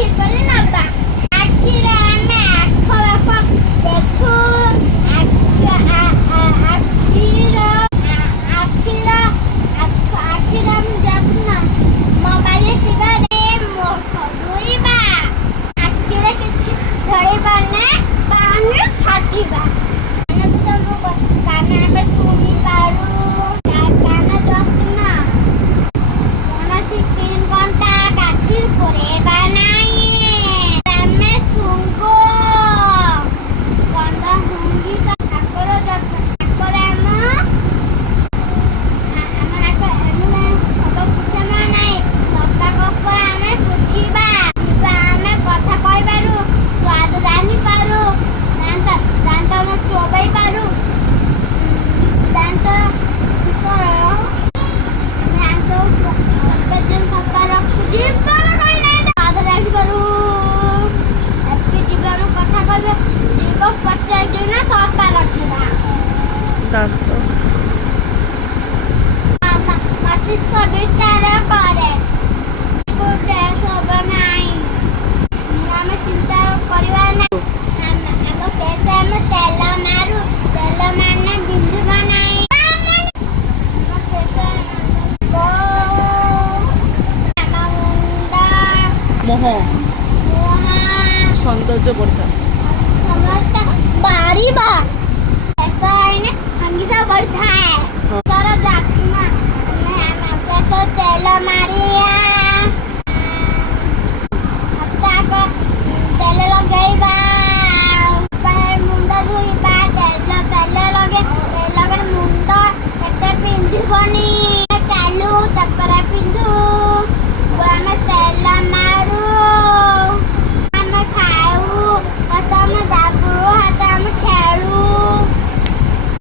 କିପରି ନବା ଆଖିରେ ଆମେ ଆଖ ପାଖ ଦେଖୁ ଆଖିର ଆମେ ଦେଖୁନା ମୋବାଇଲ ଥିବା ଧୋଇବା ଆଖିରେ କିଛି ଧରିବା ନାହିଁ କାନରେ ଛାଟିବା କାନ ଆମେ ଶୁଣିପାରୁ କାନ ଯତ୍ନ କୌଣସି ସ୍କ୍ରିନ୍ ଘଣ୍ଟା କାଠି ପୁରେଇବା ନାହିଁ ଆମେ ଶୁଙ୍ଗୁ ଗନ୍ଧ ଭଙ୍ଗିବା ଠାକୁର ଯତ୍ନ ଠାକୁର ଆମ ନାକ ଏମିତି ହବ ପୁଛାମ ନାହିଁ ସଫା କପ ଆମେ ପୁଛିବା ଆମେ କଥା କହିପାରୁ ସ୍ୱାଦ ଜାଣିପାରୁ ଦାନ୍ତ ଆମେ ଚୋବେଇ ପାରୁ ଦାନ୍ତ ସଫା ରଖୁ ଜୀବନ କହିଲେ ସ୍ୱାଦ ଜାଣିପାରୁ ଏତେ ଜୀବନ କଥା କହିବେ ଜୀବ ପ୍ରତ୍ୟେକ ସଫା ରଖିବା ଦାନ୍ତ ମସ୍ତିଷ୍କ ବିଚାର କରେ ହବ ନାହିଁ ଆମେ ଚିନ୍ତା କରିବା ନାହିଁ ଆମ କେଶ ଆମେ ତେଲ ମାରୁ ତେଲ ମାରିଲେ ବିନ୍ଧିବ ନାହିଁ ଆମ ମୁଣ୍ଡ ମୁହଁ ମୁହଁ ସୌନ୍ଦର୍ଯ୍ୟ ବଢିଥାଏ ସମସ୍ତ ବାରିବା କେଶ ଆଇନେ ହମିଷା ବଢିଥାଏ କେଶର ଯତ୍ନ ଆମେ କେଶ ତେଲ ମାରିବା